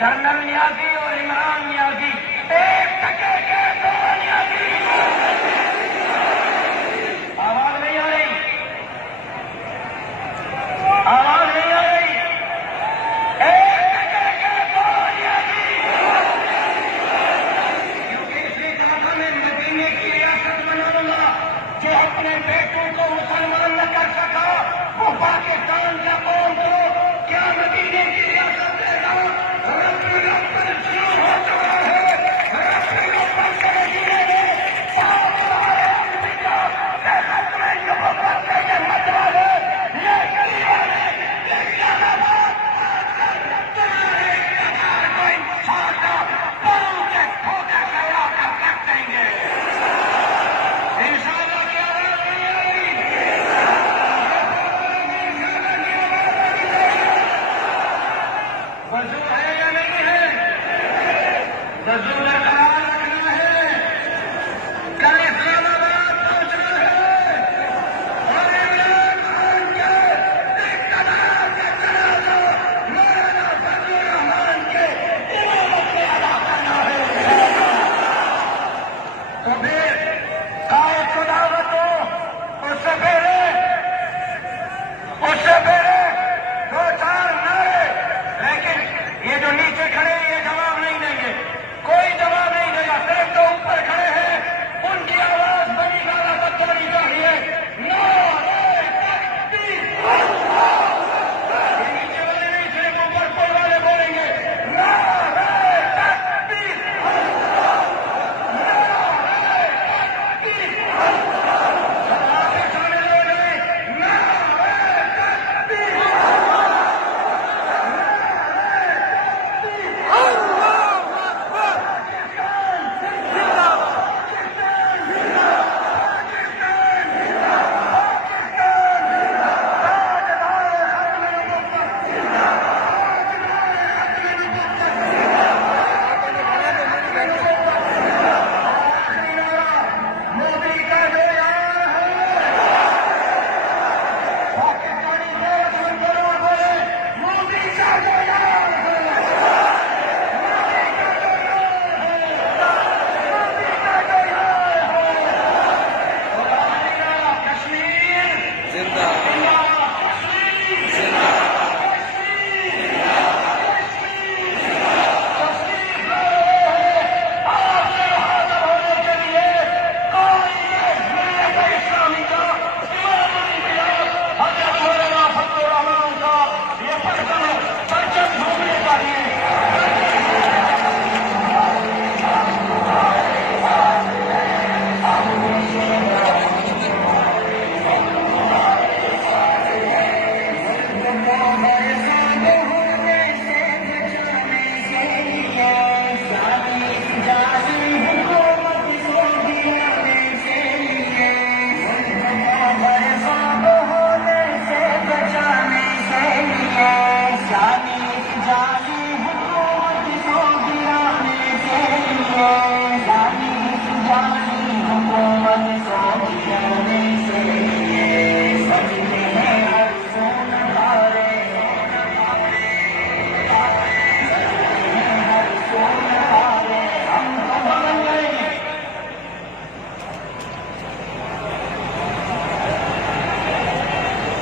General Niazi और इमरान नियाजी एक टके के दो नियाजी। आवाज नहीं आ रही, आवाज नहीं आ रही। एक टके के दो नियाजी। क्योंकि इसलिए कहा था मैं मदीने की रियासत बनाऊंगा। जो अपने बेटों को मुसलमान न कर सका वो पाकिस्तान का कौन को क्या मदीने की रियासत देगा।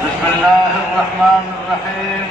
बिस्मिल्लाहिर्रहमानिर्रहीम।